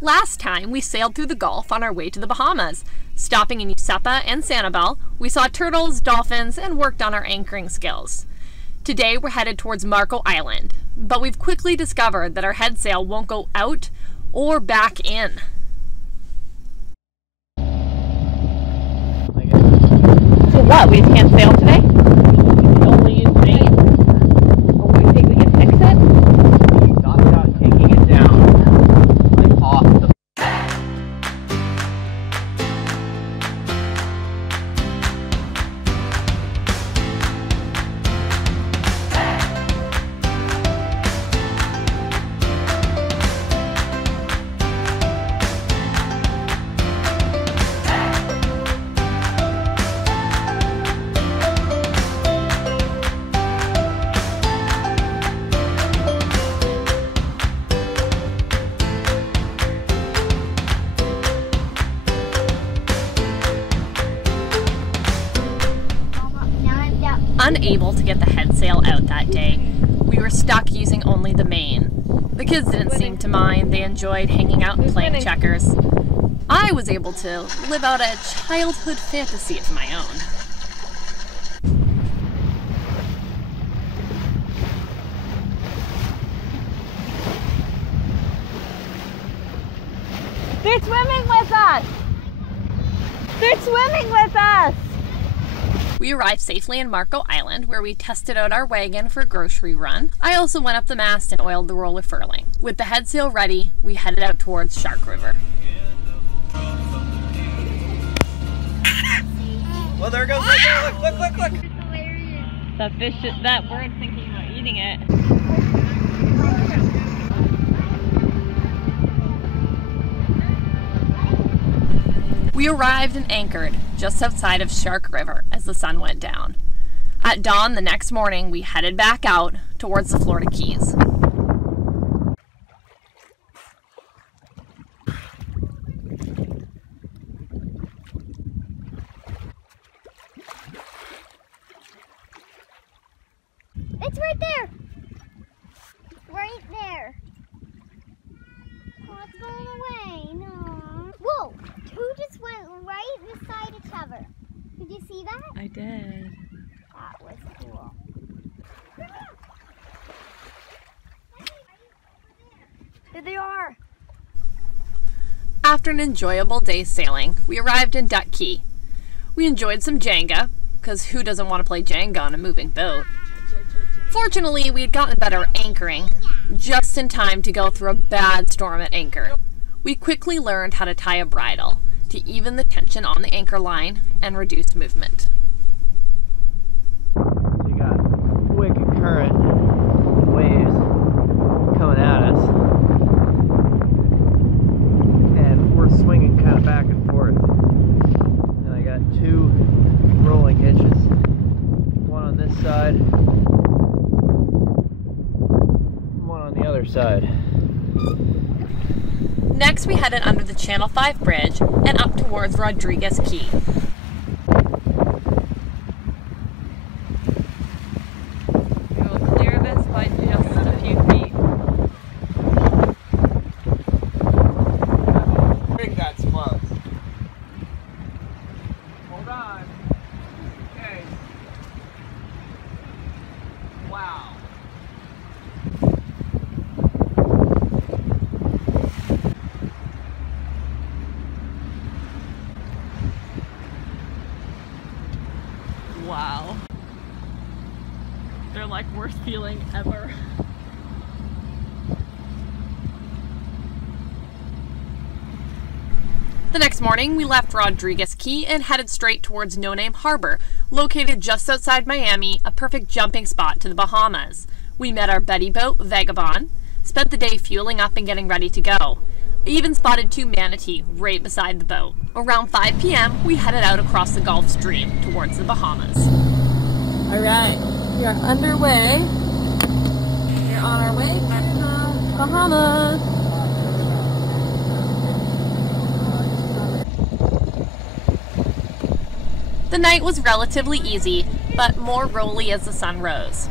Last time, we sailed through the Gulf on our way to the Bahamas. Stopping in Yusepa and Sanibel, we saw turtles, dolphins, and worked on our anchoring skills. Today, we're headed towards Marco Island, but we've quickly discovered that our head sail won't go out or back in. So what, we can't sail today? Only use bait? Oh, we think we can fix it? Not without taking it down, like off the... Unable to get the head sail out that day, we were stuck using only the main. The kids didn't seem to mind. They enjoyed hanging out and playing checkers. I was able to live out a childhood fantasy of my own. They're swimming with us! They're swimming with us! We arrived safely in Marco Island, where we tested out our wagon for a grocery run. I also went up the mast and oiled the roller furling. With the head sail ready, we headed out towards Shark River. Well, there it goes right there. Look, look, look, look. That fish, that bird's thinking about eating it. We arrived and anchored just outside of Shark River as the sun went down. At dawn the next morning, we headed back out towards the Florida Keys. It's right there! Right there! Oh, it's going away. No. Whoa! Two just went right beside each other. Did you see that? I did. That was cool. There they are! After an enjoyable day sailing, we arrived in Duck Key. We enjoyed some Jenga, because who doesn't want to play Jenga on a moving boat? Fortunately, we had gotten better at anchoring, just in time to go through a bad storm at anchor. We quickly learned how to tie a bridle to even the tension on the anchor line and reduce movement. So you got wicked current waves coming at us, and we're swinging kind of back and forth. And I got two rolling hitches, one on this side, one on the other side. Next, we headed under the Channel 5 bridge and up towards Rodriguez Key. We will clear this by just a few feet. I think that's close. Hold on. Okay. Wow. Wow. They're like worst feeling ever. The next morning, we left Rodriguez Key and headed straight towards No Name Harbor, located just outside Miami, a perfect jumping spot to the Bahamas. We met our buddy boat, Vagabond, spent the day fueling up and getting ready to go. I even spotted two manatee right beside the boat. Around 5 p.m., we headed out across the Gulf Stream towards the Bahamas. Alright, we are underway. We're on our way to the Bahamas. The night was relatively easy, but more rolly as the sun rose.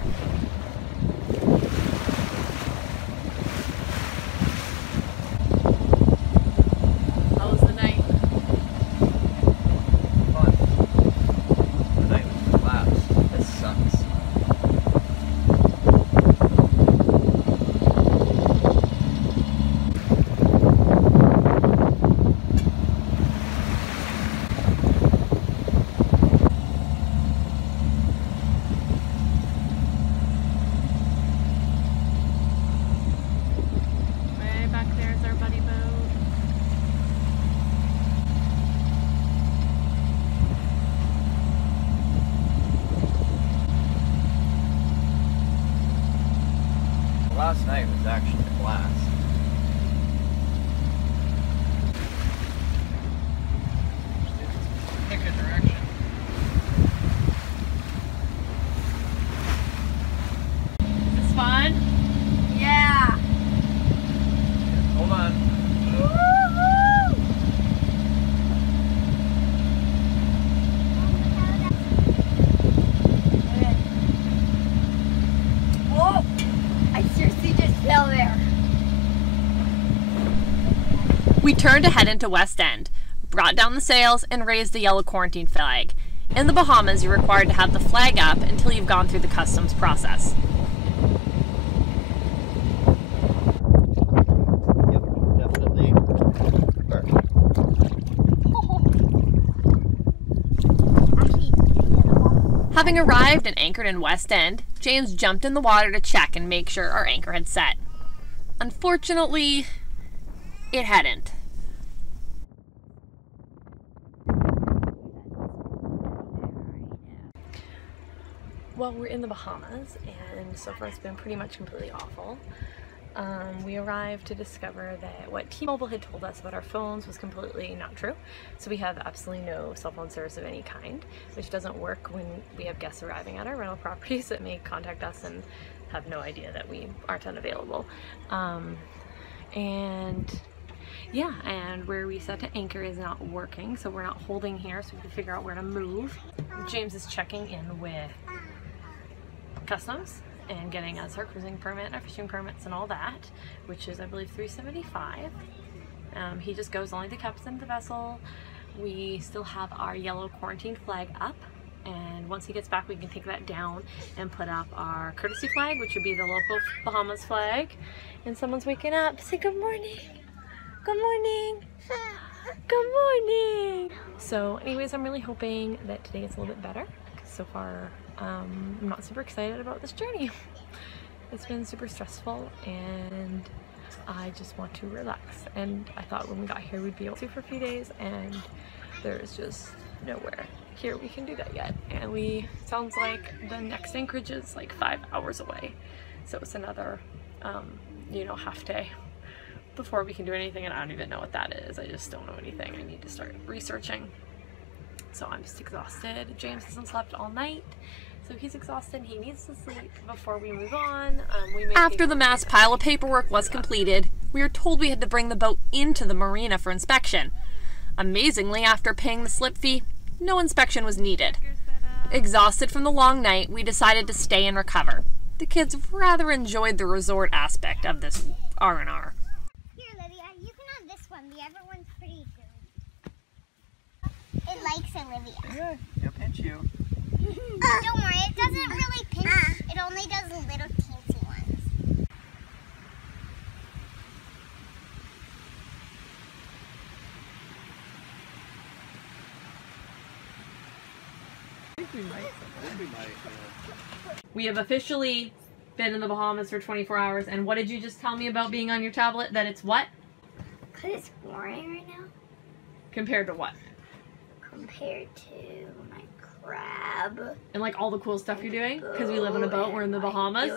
last night was actually a blast. Pick a direction. Is this fun? Yeah. Hold on. Whoa! I seriously just fell there. We turned to head into West End, brought down the sails, and raised the yellow quarantine flag. In the Bahamas, you're required to have the flag up until you've gone through the customs process. Yep, definitely. Having arrived and anchored in West End, James jumped in the water to check and make sure our anchor had set. Unfortunately, it hadn't. Well, we're in the Bahamas, and so far it's been pretty much completely awful. We arrived to discover that what T-Mobile had told us about our phones was completely not true. So we have absolutely no cell phone service of any kind, which doesn't work when we have guests arriving at our rental properties that may contact us and have no idea that we aren't unavailable. And where we set to anchor is not working, so we're not holding here, so we can figure out where to move. James is checking in with customs and getting us our cruising permit, our fishing permits and all that, which is I believe $375. He just goes only the captain of the vessel. We still have our yellow quarantine flag up, and once he gets back we can take that down and put up our courtesy flag, which would be the local Bahamas flag. And someone's waking up. Say good morning. Good morning. Good morning. So anyways, I'm really hoping that today is a little bit better, because so far I'm not super excited about this journey. It's been super stressful and I just want to relax. And I thought when we got here we'd be able to for a few days, and there's just nowhere here we can do that yet. And sounds like the next anchorage is like 5 hours away. So it's another, half day before we can do anything, and I don't even know what that is. I just don't know anything. I need to start researching. So I'm just exhausted. James hasn't slept all night, so he's exhausted. He needs to sleep before we move on. After the mass pile of paperwork was completed, we were told we had to bring the boat into the marina for inspection. Amazingly, after paying the slip fee, no inspection was needed. Exhausted from the long night, we decided to stay and recover. The kids rather enjoyed the resort aspect of this R&R. Here, Olivia, you can have this one. The other one's pretty good. It likes Olivia. Yeah, it'll pinch you. Don't worry, it doesn't really pinch. It only does little teensy ones. We have officially been in the Bahamas for 24 hours, and what did you just tell me about being on your tablet? That it's what? Because it's boring right now. Compared to what? Compared to my crab. And like all the cool stuff you're doing? Because we live on a boat, we're in the Bahamas.